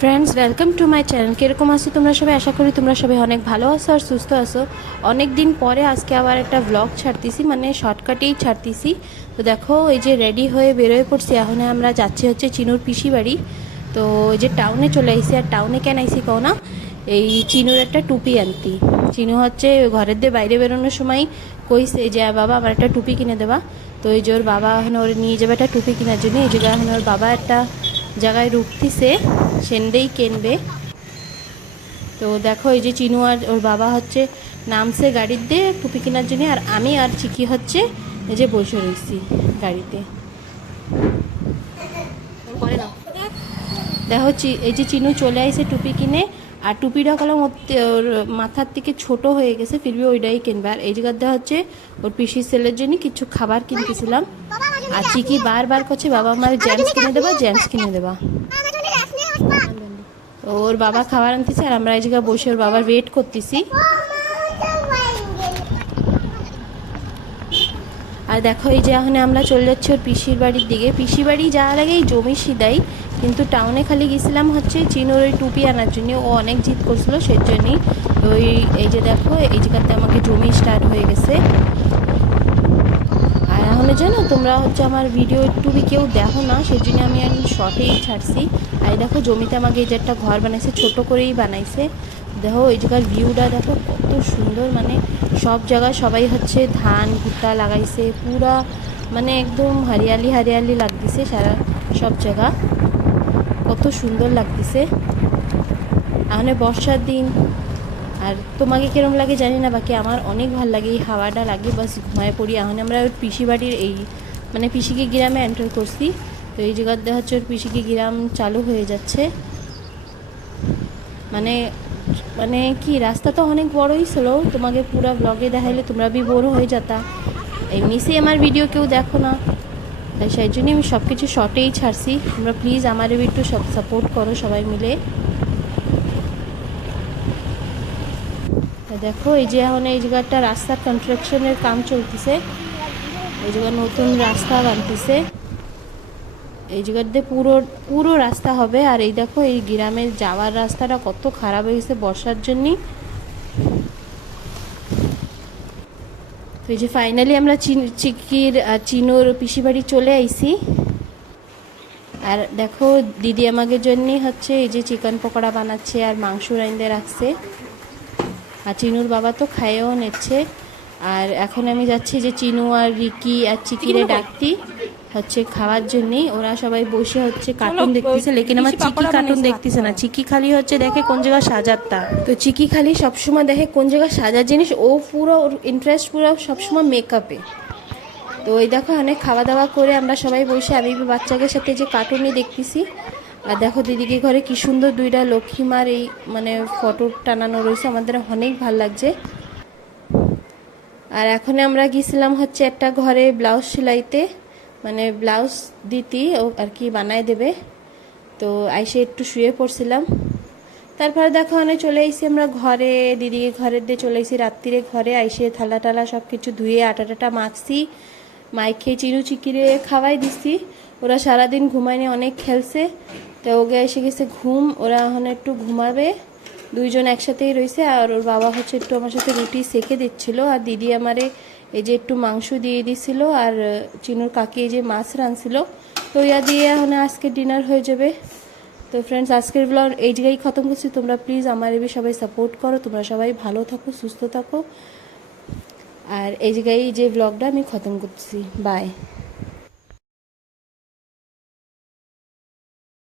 Friends, welcome to my channel. কীরকম আছো তোমরা সবাই? আশা করি তোমরা সবাই অনেক ভালো আছো আর সুস্থ আছো। অনেক দিন পরে আজকে আবার একটা ব্লগ ছাড়তেছি, মানে শর্টকাটেই ছাড়তেছি। তো দেখো, এই যে রেডি হয়ে বেরোয় পড়ছি। এখন আমরা যাচ্ছি হচ্ছে চিনুর পিসি বাড়ি। তো এই যে টাউনে চলে আইসি। আর টাউনে কেন আইসি কও না, এই চিনুর একটা টুপি আনতি। চিনু হচ্ছে ঘরের দিয়ে বাইরে বেরোনোর সময় কইছে যে বাবা আমার একটা টুপি কিনে দেবা। তো এই যে ওর বাবা এখন ওর নিয়ে যাবে একটা টুপি কেনার জন্য। এই জায়গায় এখন ওর বাবা একটা জায়গায় রুখতিছে, সেন্দেই কিনবে। তো দেখো, এই যে চিনু আর ওর বাবা হচ্ছে নামছে গাড়ির দিয়ে টুপি কেনার জন্য, আর আমি আর চিকি হচ্ছে এই যে বসে রয়েছি গাড়িতে। দেখো এই যে চিনু চলে আসছে টুপি কিনে। আর টুপিটা কলম ওর মাথার থেকে ছোট হয়ে গেছে, ফিরবি ওইটাই কিনবে। আর এই জায়গার দেওয়া হচ্ছে ওর পিসির ছেলের জন্য কিছু খাবার কিনতেছিলাম। আর চিকি বারবার করছে বাবা আমার জেন্টস কিনে দেবা, জেন্টস কিনে দেবা। ওর বাবা খাবার আনতেছে আর আমরা এই জায়গায় বসে ওর বাবার ওয়েট করতেছি। আর দেখো, এই যে এখন আমরা চলে যাচ্ছি ওর পিসির বাড়ির দিকে। পিসি বাড়ি যাওয়ার আগে এই জমি সিদাই, কিন্তু টাউনে খালি গেছিলাম হচ্ছে চিনোর ওই টুপি আনার জন্য। ও অনেক জিদ করছিল, সেই জন্যই। তো এই যে দেখো, এই জায়গাতে আমাকে জমি স্টার্ট হয়ে গেছে। আর এখন জানো তোমরা হচ্ছে আমার ভিডিও একটু কেউ দেখো না, সেই জন্য আমি শর্টেই ছাড়ছি। আর দেখো, জমিতে আমাকে এই যে একটা ঘর বানাইছে, ছোট করেই বানাইছে। দেখো এই জায়গার ভিউটা দেখো কত সুন্দর, মানে সব জায়গায় সবাই হচ্ছে ধান ভুট্টা লাগাইছে, পুরা মানে একদম হরিয়ালি হরিয়ালি লাগতেছে সারা সব জায়গা, কত সুন্দর লাগতেছে। এখন বর্ষার দিন। আর তোমাকে কিরম লাগে জানি না, বাকি আমার অনেক ভালো লাগে, এই হাওয়াটা লাগে, বাস ঘুমায় পড়ি। এখন আমরা ওর পিসি বাড়ির এই মানে পিসিকে গ্রামে এন্টার করছি। তো এই জায়গার দেখা হচ্ছে ওর পিসিকে গ্রাম চালু হয়ে যাচ্ছে। মানে মানে কি, রাস্তা তো অনেক বড়ই ছিল, তোমাকে পুরো ব্লগে দেখাইলে তোমরা বি বোর হয়ে যেতা। এমনিতেই আমার ভিডিও কেউ দেখো না, তাই সেই জন্যই আমি সব কিছু শর্টেই ছাড়ছি। তোমরা প্লিজ আমার একটু সব সাপোর্ট করো সবাই মিলে। দেখো, এই যে এখন এই জায়গাটা রাস্তার কনস্ট্রাকশনের কাম চলতেছে। এই জায়গা নতুন রাস্তা বানতেছে, এই জায়গাতে পুরো পুরো রাস্তা হবে। আর এই দেখো, এই গ্রামের যাওয়ার রাস্তাটা কত খারাপ হয়েছে বর্ষার জন্যই। তো এই যে ফাইনালি আমরা চিকির চিনোর পিসি বাড়ি চলে আইছি। আর দেখো, দিদি আমাদের জন্য হচ্ছে এই যে চিকেন পকোড়া বানাচ্ছে আর মাংস রাইন্দে রাখছে। আর চিনুর বাবা তো খাইয়েও নিচ্ছে। আর এখন আমি যাচ্ছি যে চিনু আর রিকি আর চিকিরে ডাকতি হচ্ছে খাওয়ার জন্যই। ওরা সবাই বসে হচ্ছে কার্টুন দেখতেছে, লেকিন আমার চিকি কার্টুন দেখতেছে না। চিকি খালি হচ্ছে দেখে কোন জায়গায় সাজারটা। তো চিকি খালি সবসময় দেখে কোন জায়গায় সাজার জিনিস। ও পুরো ওর ইন্টারেস্ট পুরো সবসময় মেকআপে। তো ওই দেখো, অনেক খাওয়া দাওয়া করে আমরা সবাই বসে আমি বাচ্চাদের সাথে যে কার্টুনই দেখতেছি। আর দেখো দিদিকে ঘরে কি সুন্দর দুইটা লক্ষ্মীমার এই মানে ফটো টানানো রয়েছে, আমাদের অনেক ভাল লাগছে। আর এখন আমরা গিয়েছিলাম হচ্ছে একটা ঘরে ব্লাউজ সেলাইতে, মানে ব্লাউজ দিতি ও আর কি বানায় দেবে। তো আইসে একটু শুয়ে পড়ছিলাম। তারপরে দেখো অনেক চলে আইসি আমরা ঘরে, দিদিকে ঘরের দিয়ে চলে আইসি রাত্রিরে। ঘরে আইসে থালা টালা সব কিছু ধুয়ে আটা টাটা মাখছি, মাইকে চিরু চিকিরে খাওয়াই দিছি। ওরা সারাদিন ঘুমায়নি, অনেক খেলছে। তো ওকে এসে গেছে ঘুম, ওরা এখন একটু ঘুমাবে। দুইজন একসাথেই রয়েছে। আর ওর বাবা হচ্ছে একটু আমার সাথে রুটি সেকে দিচ্ছিল, আর দিদি আমারে এই যে একটু মাংস দিয়ে দিছিল, আর চিনুর কাকি এই যে মাছ রাঁধছিল। তো ইয়া দিয়ে এখন আজকে ডিনার হয়ে যাবে। তো ফ্রেন্ডস, আজকের ব্লগ এই জায়গায় খতম করছি। তোমরা প্লিজ আমার এবার সবাই সাপোর্ট করো, তোমরা সবাই ভালো থাকো, সুস্থ থাকো। আর এই জায়গায় যে ব্লগটা আমি খতম করছি। বাই।